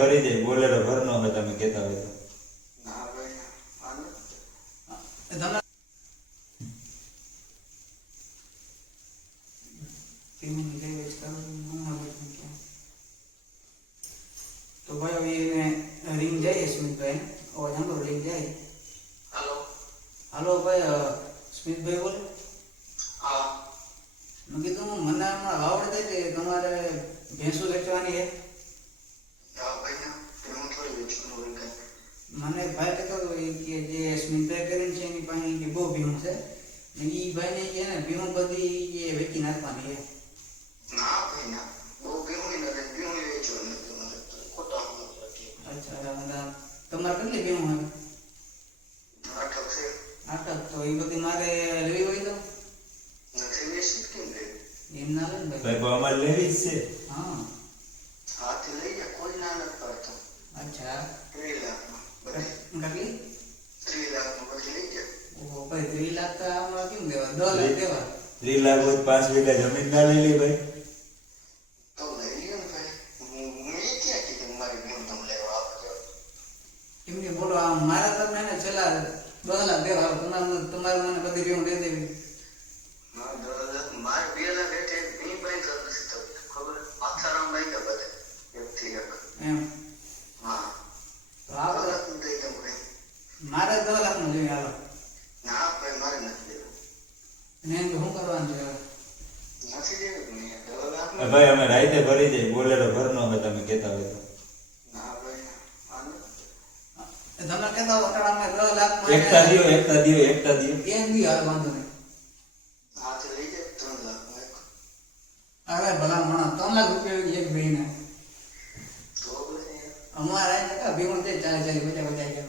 ભરી જાય બોલેરો ભરનો હોય તમે કહેતા હોય તો. ભાઈ હું. તો હવે એને રિંગ જાય સ્મિતભાઈ અવાજ સાંભળો રિંગ જાય. હાલો. હાલો ભાઈ સ્મિતભાઈ બોલો. હા. મેં કીધું મને હમણાં આવડે છે કે તમારે ભેંસો વેચવાની છે હા ભાઈ ના હું થોડી વેચવાનું હોય કઈ મને એક ભાઈ કહેતો હતો કે જે સ્મિતભાઈ કરીને છે એની પાસે કે બહુ ભીમ છે એ ભાઈને કે ને ભીમ બધી એ વેચી નાખવાની છે. ના ભાઈ ના. બહુ ભીમું નથી ભીમું વેચવાનું નથી ખોટા અચ્છા અને તમારે કેટલી ભીમ હોય? નાટક છે. આટક તો એ બધી મારે લેવી હોય તો? નથી વેચી કેમ લે એમ ના લે ભાઈ. ભાઈ અમારે લેવી જ છે. હા. હાથી લઈ જાય કોઈ ના નથી પાડતો. અચ્છા. ત્રીસ લાખમાં કેટલી? ત્રીસ લાખમાં લઈ ઓહો ભાઈ ત્રીસ લાખ તો આમાં કેમ દેવા? દસ લાખ દેવા? ત્રીસ લાખ હોય પાંચ વીઘા જમીન ના લઈ લે ભાઈ. તો લઈ લ્યો ને ભાઈ. હું મેં ક્યાં કીધું મારી ભીમ તમે લેવા આપજો કેમ કે બોલો આ મારા તમને ને છેલ્લા દસ લાખ દેવા તમારે તમારે મને બધી ભીમ દે દેવી હા, દસ લાખ. મારે બે લાખ એટલે ભીમ ભાઈ તો નથી થતું. ખબર માથારામ ભાઈ કે બધે એકથી એક એમ હા તો આપણે દસ લાખનું દઈ દઉં ભાઈ મારે દસ લાખનું જોઈએ હાલો ના ભાઈ મારે નથી દેવું અને શું કરવાનું છે? ભાઈ અમે રાતે ભરી જાય બોલેરો ભરનો હોય તમે કહેતા હોય તમે કહેતા અટાણામાં દસ લાખ એકતા દિયો એકતા દિયો એકતા દિયો. કેમ બી હાલ વાંધો નહીં. અરે ભલા માણસ ત્રણ લાખ રૂપિયા એક પછી અમારે છે? ચાલે ચાલે બચા બચા કે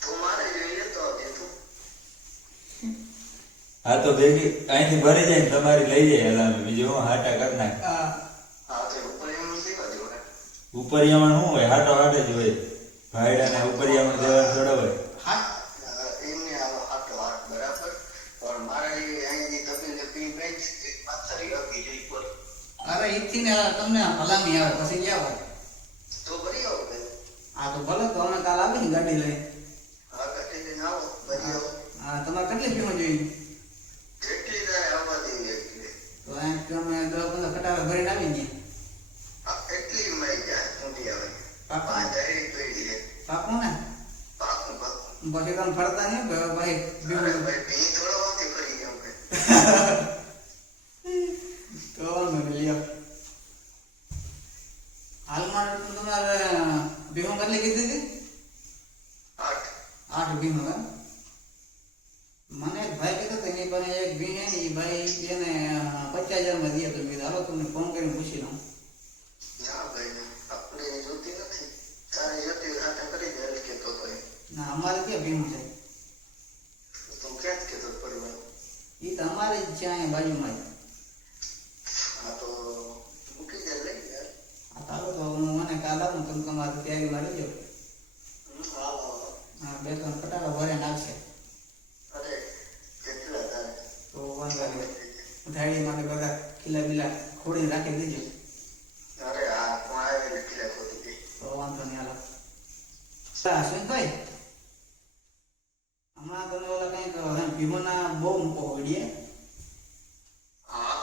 તું મારે જોઈએ તો દે તું હા તો ભેગી અહીંથી ભરી જાય ને તમારી લઈ જાય હલામે બીજું હું હાટા કરી નાખ. આ ઉપર એમ દેવા દેવા ઉપરિયામાં શું હોય? હાટો હાટે જ હોય. ભાઈડાને ઉપરિયામાં દેવાનું થોડા હોય અરે ઈથી ને તમને ભલામી આવે પછી ગયા હોય? તો ભરી આવો હા તો ભલે તો અમે કાલ આવી ને ગાડી લઈ. હા કટી લઈને આવો ભરી આવો. હા તમારે કેટલી ભીમો જોઈએ જેટલી તારે આવવા દેવી એટલી તો અહીં તમે દસ પંદર કટાવે ભરીને આવી ગયા આ એટલી મળી જાય ઊંધી આવે પાકું પાકું ને પાકું પાકું પછી તમે ફરતા નહીં કે ભાઈ અરે ભીમો ભાઈ ભી થોડો વાંચી કરી ગયો કે તો વાંધો નહીં લ્યો હાલમાં તો તમારે ભીમો કેટલી કીધી હતી આઠ આઠ ભીમો એમ મને એક ભાઈ કહેતો હતો એની પાસે એક ભીમ હે ને એ ભાઈ એને પચાસ હજારમાં દે તો મેં કીધું, હાલો તમને ફોન કરીને પૂછી લઉં ના ભાઈ ના આપણે એની જોતી નથી તારે જોતી હોય હાથે કરી દે એટલે કેતો ભાઈ ના અમારે ક્યાં ભીમ છે તું ક્યાં જ કેતો પરિવાર એ તો જ છે અહીંયા બાજુમાં જ. તો હું મને કાલ આવું તમે તમારું તૈયારી મારી જાઓ હા બે ત્રણ કટાકા ભરે નાખશે તો વાંધો નહીં. ધાડી માટે બધા ખીલા બીલા ખોડીને રાખી દીજો અરે હા હું આવેલી કિલ્લા ખોટી ગઈ તો વાંધો નહીં હાલો હા સુનભાઈ હમણાં તમે ઓલા કંઈક હે, ભીમોના બહુ મૂકો હોડીએ હા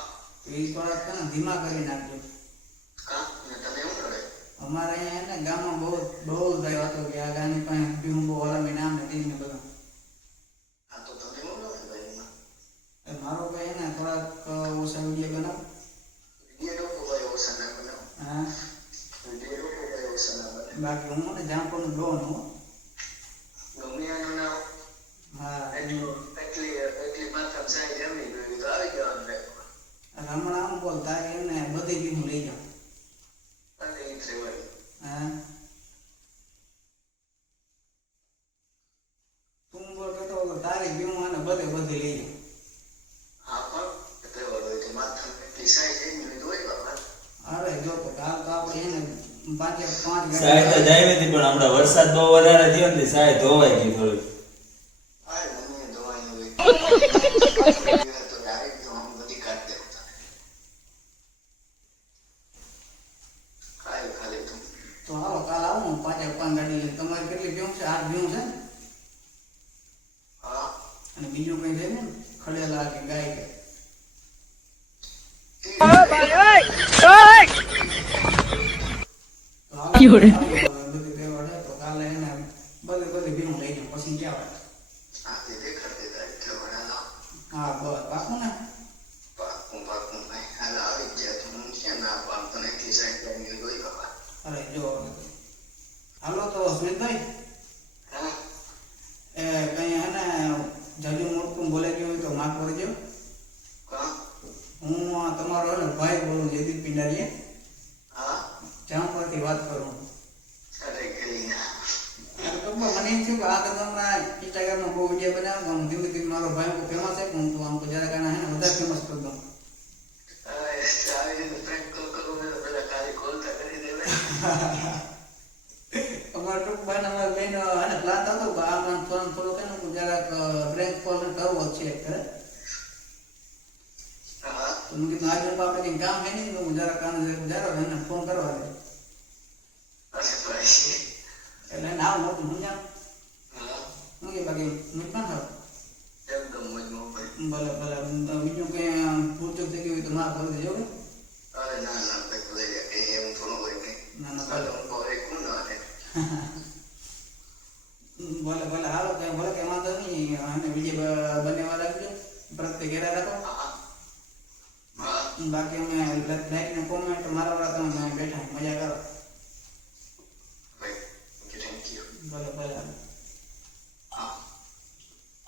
તો એ થોડાક છે ને ધીમા કરી નાખજો. અમારે અહીંયા એને ને ગામમાં બહુ બહુ થયો હતો કે આ ગામની પાસે ભીમ બહુ હલામી નામ ને તેમ ને બધું મારો ભાઈ એને થોડાક ઓછા વીડિયો બનાવ. ભાઈ હા. ભાઈ બાકી હું મને જાણવાનું લોન હું. ગમે એનું નામ. હા એટલી પણ બોલતા દો બધી માથામાં એટલી સાઈ જમી તો હોય બાપા. અરે જો તો કાલ તો આપણે એને પાંચે પાંચ સાહેબ તો જાય નથી પણ હમણાં વરસાદ બહુ વધારે થયો ને સાહેબ ધોવાઈ ગયું થોડી ને ખડેલા કે ગાય કે? ભલે ભલે ભીનું લઈને પછી અરે જો હાલો તો હસમિતભાઈ બહુ વીડિયો ધીમે ધીમે મારો ભાઈ ફેમસ છે પણ હું આમ જરા કાના હે ને વધારે ફેમસ કરી દઉં. અમારા બેન અને પ્લાન હતો કે આ મને ફોન થોડો કે હું જરાક પ્રેન્ક કોલ કરવો છે તો મેં કીધું આજે આપણે કંઈ કામ હે નહીં હું જરાક એને ફોન કરવા દે અરે ભાઈ એટલે એને આવું મોટું સમજાવ હા હું કે બાકી હું પણ થાવ એકદમ મજમાં ભાઈ ભલે ભલે બીજું કંઈ ભૂલચૂક થઈ ગયું હોય તો માફ કરી દેજો કે અરે ના ના ભાઈ ભૂલાઈ જાય કે એવું થોડું હોય નહીં ના ના હાલ ભલે હું કહું એક હું ના ને ભલે ભલે હાલો કઈ ભલે કઈ વાંધો નહીં અને વીડિયો બનાવવા લાગજો પ્રત્યે ઘેરા રાખો હા હા બાકી અમે લાઈક ને કોમેન્ટ મારા વાળા તમે બેઠા મજા કરો ભાઈ થેન્ક યુ ભલે ભલે